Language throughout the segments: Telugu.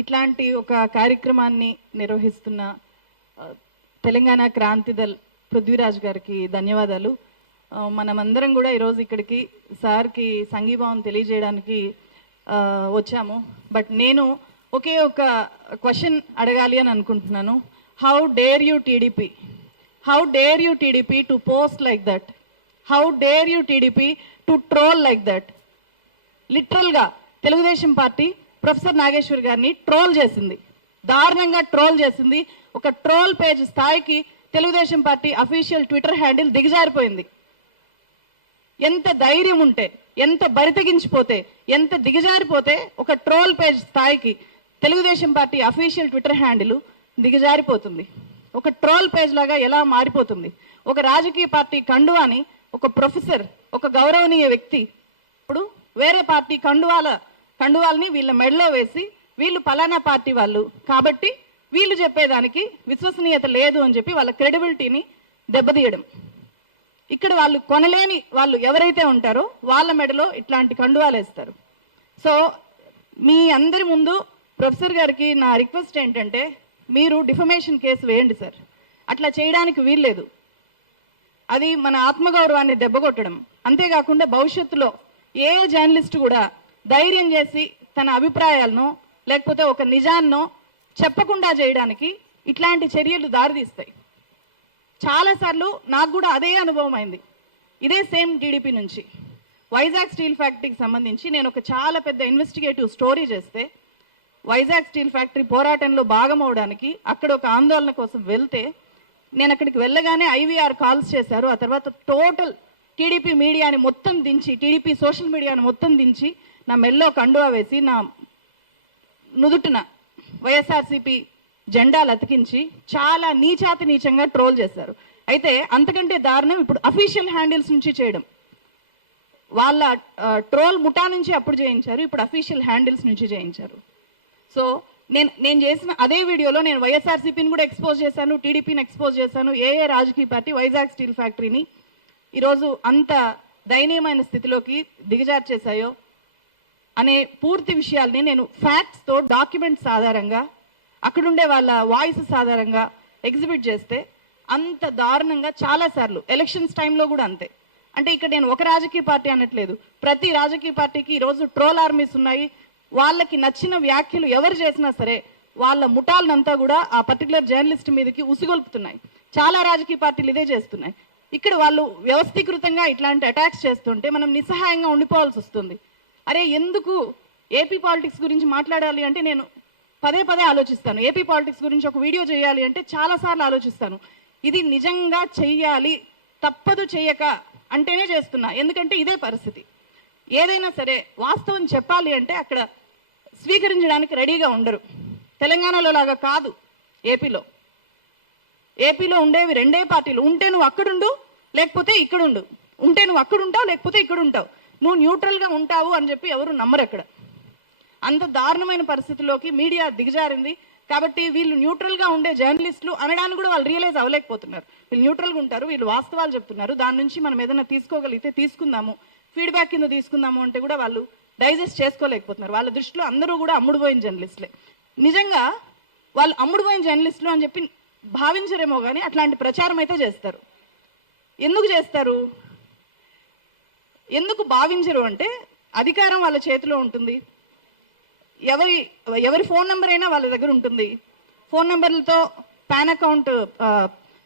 ఇట్లాంటి ఒక కార్యక్రమాన్ని నిర్వహిస్తున్న తెలంగాణ క్రాంతిదల్ పృథ్వీరాజ్ గారికి ధన్యవాదాలు. మనమందరం కూడా ఈరోజు ఇక్కడికి సార్కి సంఘీభావం తెలియజేయడానికి వచ్చాము. బట్ నేను ఒకే ఒక క్వశ్చన్ అడగాలి అని అనుకుంటున్నాను. How dare you TDP, how dare you TDP to post like that, how dare you TDP to troll like that. లిటరల్గా తెలుగుదేశం పార్టీ ప్రొఫెసర్ నాగేశ్వర్ గారిని ట్రోల్ చేసింది, దారుణంగా ట్రోల్ చేసింది. ఒక ట్రోల్ పేజ్ స్థాయికి Telugu Desam party official twitter handle దిగజారిపోయింది. ఎంత ధైర్యం ఉంటే, ఎంత బరితెగించిపోతే, ఎంత దిగజారిపోతే ఒక ట్రోల్ పేజ్ స్థాయికి Telugu Desam party official twitter handle దిగజారిపోతుంది. ఒక ట్రోల్ పేజ్ లాగా ఎలా మారిపోతుంది. ఒక రాజకీయ పార్టీ కండువాని ఒక ప్రొఫెసర్, ఒక గౌరవనీయ వ్యక్తి ఇప్పుడు వేరే పార్టీ కండువాల్ని వీళ్ళ మెడలో వేసి వీళ్ళు పలానా పార్టీ వాళ్ళు కాబట్టి వీళ్ళు చెప్పేదానికి విశ్వసనీయత లేదు అని చెప్పి వాళ్ళ క్రెడిబిలిటీని దెబ్బతీయడం. ఇక్కడ వాళ్ళు కొనలేని వాళ్ళు ఎవరైతే ఉంటారో వాళ్ళ మెడలో ఇట్లాంటి కండువాలు వేస్తారు. సో మీ అందరి ముందు ప్రొఫెసర్ గారికి నా రిక్వెస్ట్ ఏంటంటే, మీరు డిఫమేషన్ కేసు వేయండి సార్. అట్లా చేయడానికి వీల్లేదు. అది మన ఆత్మగౌరవాన్ని దెబ్బకొట్టడం. అంతేకాకుండా భవిష్యత్తులో ఏ జర్నలిస్ట్ కూడా ధైర్యం చేసి తన అభిప్రాయాలను లేకపోతే ఒక నిజాన్నో చెప్పకుండా చేయడానికి ఇట్లాంటి చర్యలు దారితీస్తాయి. చాలాసార్లు నాకు కూడా అదే అనుభవం అయింది. ఇదే సేమ్ టీడీపీ నుంచి వైజాగ్ స్టీల్ ఫ్యాక్టరీకి సంబంధించి నేను ఒక చాలా పెద్ద ఇన్వెస్టిగేటివ్ స్టోరీ చేస్తే, వైజాగ్ స్టీల్ ఫ్యాక్టరీ పోరాటంలో భాగం అవడానికి అక్కడ ఒక ఆందోళన కోసం వెళ్తే, నేను అక్కడికి వెళ్ళగానే ఐవీఆర్ కాల్స్ చేశారు. ఆ తర్వాత టోటల్ టీడీపీ మీడియాని మొత్తం దించి, టీడీపీ సోషల్ మీడియాని మొత్తం దించి నా మెల్లో కండువా వేసి నా నుదుటిన వైఎస్ఆర్సీపీ జెండాలు అతికించి చాలా నీచంగా ట్రోల్ చేశారు. అయితే అంతకంటే దారుణం ఇప్పుడు అఫీషియల్ హ్యాండిల్స్ నుంచి చేయడం. వాళ్ళ ట్రోల్ ముఠా నుంచి అప్పుడు చేయించారు, ఇప్పుడు అఫీషియల్ హ్యాండిల్స్ నుంచి చేయించారు. సో నేను చేసిన అదే వీడియోలో నేను వైఎస్ఆర్సీపీని కూడా ఎక్స్పోజ్ చేశాను, టీడీపీని ఎక్స్పోజ్ చేశాను. ఏ రాజకీయ పార్టీ వైజాగ్ స్టీల్ ఫ్యాక్టరీని ఈరోజు అంత దయనీయమైన స్థితిలోకి దిగజార్చేశాయో అనే పూర్తి విషయాల్ని నేను ఫ్యాక్ట్స్తో, డాక్యుమెంట్స్ ఆధారంగా, అక్కడుండే వాళ్ళ వాయిసెస్ ఆధారంగా ఎగ్జిబిట్ చేస్తే అంత దారుణంగా చాలాసార్లు ఎలక్షన్స్ టైంలో కూడా అంతే. అంటే ఇక్కడ నేను ఒక రాజకీయ పార్టీ అనట్లేదు, ప్రతి రాజకీయ పార్టీకి ఈరోజు ట్రోల్ ఆర్మీస్ ఉన్నాయి. వాళ్ళకి నచ్చిన వ్యాఖ్యలు ఎవరు చేసినా సరే వాళ్ళ ముఠాలనంతా కూడా ఆ పర్టికులర్ జర్నలిస్ట్ మీదకి ఉసిగొల్పుతున్నాయి. చాలా రాజకీయ పార్టీలు ఇదే చేస్తున్నాయి. ఇక్కడ వాళ్ళు వ్యవస్థీకృతంగా ఇట్లాంటి అటాక్స్ చేస్తుంటే మనం నిస్సహాయంగా ఉండిపోవాల్సి వస్తుంది. అరే ఎందుకు ఏపీ పాలిటిక్స్ గురించి మాట్లాడాలి అంటే నేను పదే ఆలోచిస్తాను. ఏపీ పాలిటిక్స్ గురించి ఒక వీడియో చేయాలి అంటే చాలాసార్లు ఆలోచిస్తాను. ఇది నిజంగా చెయ్యాలి, తప్పదు చెయ్యక అంటేనే చేస్తున్నా. ఎందుకంటే ఇదే పరిస్థితి. ఏదైనా సరే వాస్తవం చెప్పాలి అంటే అక్కడ స్వీకరించడానికి రెడీగా ఉండరు. తెలంగాణలో లాగా కాదు. ఏపీలో ఉండేవి రెండే పార్టీలు. ఉంటే నువ్వు అక్కడుండు, లేకపోతే ఇక్కడుండు. ఉంటే నువ్వు అక్కడ ఉంటావు, లేకపోతే ఇక్కడ ఉంటావు. నువ్వు న్యూట్రల్గా ఉంటావు అని చెప్పి ఎవరు నమ్మరు అక్కడ. అంత దారుణమైన పరిస్థితిలోకి మీడియా దిగజారింది. కాబట్టి వీళ్ళు న్యూట్రల్గా ఉండే జర్నలిస్టులు అనడానికి కూడా వాళ్ళు రియలైజ్ అవ్వలేకపోతున్నారు. వీళ్ళు న్యూట్రల్గా ఉంటారు, వీళ్ళు వాస్తవాలు చెప్తున్నారు, దాని నుంచి మనం ఏదైనా తీసుకోగలిగితే తీసుకుందాము, ఫీడ్బ్యాక్ కింద తీసుకుందాము అంటే కూడా వాళ్ళు డైజెస్ట్ చేసుకోలేకపోతున్నారు. వాళ్ళ దృష్టిలో అందరూ కూడా అమ్ముడుపోయిన జర్నలిస్టులే. నిజంగా వాళ్ళు అమ్ముడుపోయిన జర్నలిస్టులు అని చెప్పి భావించరేమో కానీ అట్లాంటి ప్రచారం అయితే చేస్తారు. ఎందుకు చేస్తారు, ఎందుకు భావించరు అంటే అధికారం వాళ్ళ చేతిలో ఉంటుంది. ఎవరి ఫోన్ నెంబర్ అయినా వాళ్ళ దగ్గర ఉంటుంది. ఫోన్ నెంబర్లతో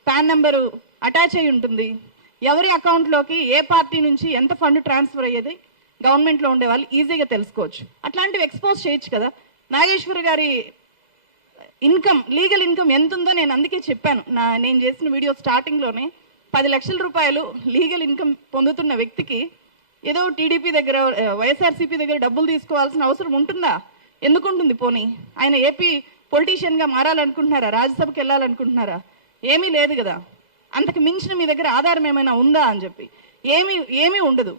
పాన్ నెంబరు అటాచ్ అయి ఉంటుంది. ఎవరి అకౌంట్లోకి ఏ పార్టీ నుంచి ఎంత ఫండ్ ట్రాన్స్ఫర్ అయ్యేది గవర్నమెంట్లో ఉండే వాళ్ళు ఈజీగా తెలుసుకోవచ్చు. అట్లాంటివి ఎక్స్పోజ్ చేయొచ్చు కదా. నాగేశ్వర్ గారి ఇన్కమ్, లీగల్ ఇన్కమ్ ఎంత ఉందో నేను అందుకే చెప్పాను. నేను చేసిన వీడియో స్టార్టింగ్లోనే 10 లక్షల రూపాయలు లీగల్ ఇన్కమ్ పొందుతున్న వ్యక్తికి ఏదో టీడీపీ దగ్గర, వైఎస్ఆర్సీపీ దగ్గర డబ్బులు తీసుకోవాల్సిన అవసరం ఉంటుందా? ఎందుకుంటుంది? పోనీ ఆయన ఏపీ పొలిటీషియన్గా మారాలనుకుంటున్నారా? రాజ్యసభకి వెళ్ళాలనుకుంటున్నారా? ఏమీ లేదు కదా. అంతకు మించిన మీ దగ్గర ఆధారం ఏమైనా ఉందా అని చెప్పి ఏమీ ఉండదు.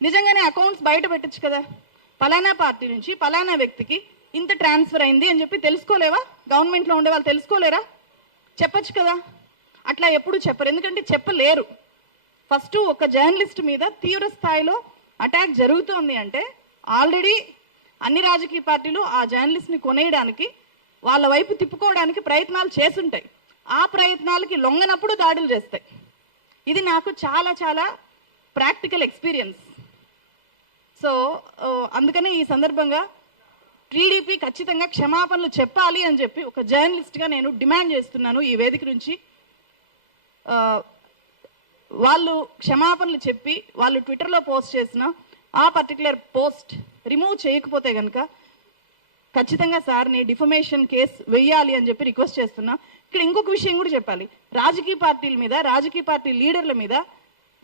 నిజంగానే అకౌంట్స్ బయట పెట్టచ్చు కదా. పలానా పార్టీ నుంచి పలానా వ్యక్తికి ఇంత ట్రాన్స్ఫర్ అయింది అని చెప్పి తెలుసుకోలేవా? గవర్నమెంట్లో ఉండే వాళ్ళు తెలుసుకోలేరా? చెప్పచ్చు కదా. అట్లా ఎప్పుడు చెప్పరు, ఎందుకంటే చెప్పలేరు. ఫస్ట్ ఒక జర్నలిస్ట్ మీద తీవ్ర స్థాయిలో అటాక్ జరుగుతోంది అంటే ఆల్రెడీ అన్ని రాజకీయ పార్టీలు ఆ జర్నలిస్ట్ని కొనేయడానికి, వాళ్ళ వైపు తిప్పుకోవడానికి ప్రయత్నాలు చేస్తుంటాయి. ఆ ప్రయత్నాలకి లొంగనప్పుడు దాడులు చేస్తాయి. ఇది నాకు చాలా చాలా ప్రాక్టికల్ ఎక్స్పీరియన్స్. సో అందుకనే ఈ సందర్భంగా టీడీపీ ఖచ్చితంగా క్షమాపణలు చెప్పాలి అని చెప్పి ఒక జర్నలిస్ట్గా నేను డిమాండ్ చేస్తున్నాను ఈ వేదిక నుంచి. వాళ్ళు క్షమాపణలు చెప్పి వాళ్ళు ట్విట్టర్లో పోస్ట్ చేసిన ఆ పర్టికులర్ పోస్ట్ రిమూవ్ చేయకపోతే కనుక ఖచ్చితంగా సార్ని డిఫమేషన్ కేసు వెయ్యాలి అని చెప్పి రిక్వెస్ట్ చేస్తున్నా. ఇక్కడ ఇంకొక విషయం కూడా చెప్పాలి. రాజకీయ పార్టీల మీద, రాజకీయ పార్టీ లీడర్ల మీద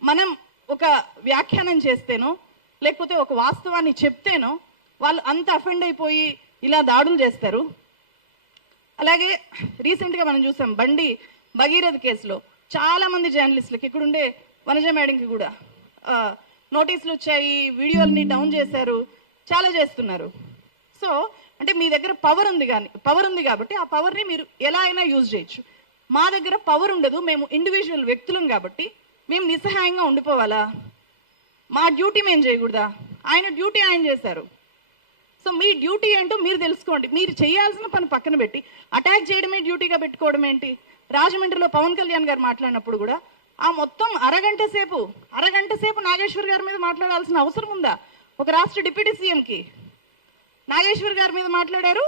మనం ఒక వ్యాఖ్యానం చేస్తేనో లేకపోతే ఒక వాస్తవాన్ని చెప్తేనో వాళ్ళు అంత అఫెండ్ అయిపోయి ఇలా దాడులు చేస్తారు. అలాగే రీసెంట్గా మనం చూసాం బండి భగీరథ కేసులో చాలా మంది జర్నలిస్టులకి, ఇక్కడుండే వనజ మేడంకి కూడా నోటీసులు వచ్చాయి, వీడియోల్ని డౌన్ చేశారు, చాలా చేస్తున్నారు. సో అంటే మీ దగ్గర పవర్ ఉంది కాబట్టి ఆ పవర్ని మీరు ఎలా అయినా యూజ్ చేయొచ్చు. మా దగ్గర పవర్ ఉండదు, మేము ఇండివిజువల్ వ్యక్తులం కాబట్టి మేము నిస్సహాయంగా ఉండిపోవాలా? మా డ్యూటీ మేము చేయకూడదా? ఆయన డ్యూటీ ఆయన చేశారు. సో మీ డ్యూటీ ఏంటో మీరు తెలుసుకోండి. మీరు చేయాల్సిన పని పక్కన పెట్టి అటాక్ చేయడమే డ్యూటీగా పెట్టుకోవడం ఏంటి? రాజమండ్రిలో పవన్ కళ్యాణ్ గారు మాట్లాడినప్పుడు కూడా ఆ మొత్తం అరగంట సేపు నాగేశ్వర్ గారి మీద మాట్లాడాల్సిన అవసరం ఉందా? ఒక రాష్ట్ర డిప్యూటీ సీఎంకి నాగేశ్వర్ గారి మీద మాట్లాడారు.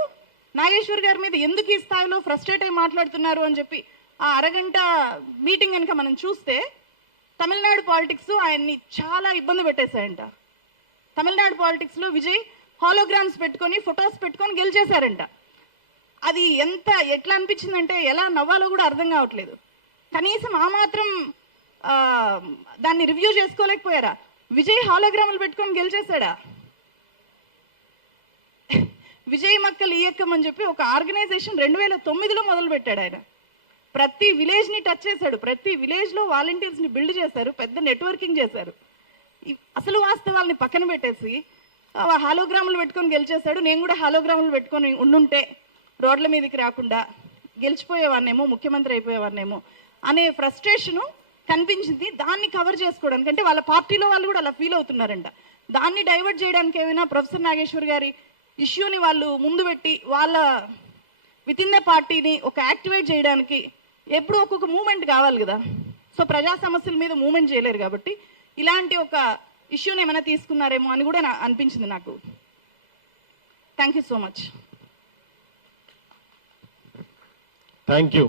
నాగేశ్వర్ గారి మీద ఎందుకు ఈ స్థాయిలో ఫ్రస్ట్రేట్ అయి మాట్లాడుతున్నారు అని చెప్పి ఆ అరగంట మీటింగ్ కనుక మనం చూస్తే తమిళనాడు పాలిటిక్స్ ఆయన్ని చాలా ఇబ్బంది పెట్టేశాయంట. తమిళనాడు పాలిటిక్స్లో విజయ్ హాలోగ్రామ్స్ పెట్టుకొని, ఫొటోస్ పెట్టుకొని గెలిచేశారంట. అది ఎట్లా అనిపించిందంటే ఎలా నవ్వాలో కూడా అర్థం కావట్లేదు. కనీసం ఆ మాత్రం దాన్ని రివ్యూ చేసుకోలేకపోయారా? విజయ్ హాలోగ్రాములు పెట్టుకొని గెలిచేశాడా? విజయ్ మక్కల్ ఈయక్కం అని చెప్పి ఒక ఆర్గనైజేషన్ 2009లో మొదలు పెట్టాడు ఆయన. ప్రతి విలేజ్ని టచ్ చేశాడు, ప్రతి విలేజ్లో వాలంటీర్స్ని బిల్డ్ చేశారు, పెద్ద నెట్వర్కింగ్ చేశారు. అసలు వాస్తవాల్ని పక్కన పెట్టేసి హాలోగ్రాములు పెట్టుకొని గెలిచేశాడు. నేను కూడా హాలోగ్రాములు పెట్టుకొని ఉండుంటే రోడ్ల మీదకి రాకుండా గెలిచిపోయేవాన్నేమో, ముఖ్యమంత్రి అయిపోయేవాన్నేమో అనే ఫ్రస్ట్రేషను కనిపించింది. దాన్ని కవర్ చేసుకోవడానికి, అంటే వాళ్ళ పార్టీలో వాళ్ళు కూడా అలా ఫీల్ అవుతున్నారంట. దాన్ని డైవర్ట్ చేయడానికి ఏమైనా ప్రొఫెసర్ నాగేశ్వర్ గారి ఇష్యూని వాళ్ళు ముందు పెట్టి వాళ్ళ విత్ ఇన్ ద పార్టీని ఒక యాక్టివేట్ చేయడానికి ఎప్పుడు ఒక్కొక్క మూమెంట్ కావాలి కదా. సో ప్రజా సమస్యల మీద మూమెంట్ చేయలేరు కాబట్టి ఇలాంటి ఒక ఇష్యూని ఏమైనా తీసుకున్నారేమో అని కూడా అనిపించింది నాకు. Thank you so much. Thank you.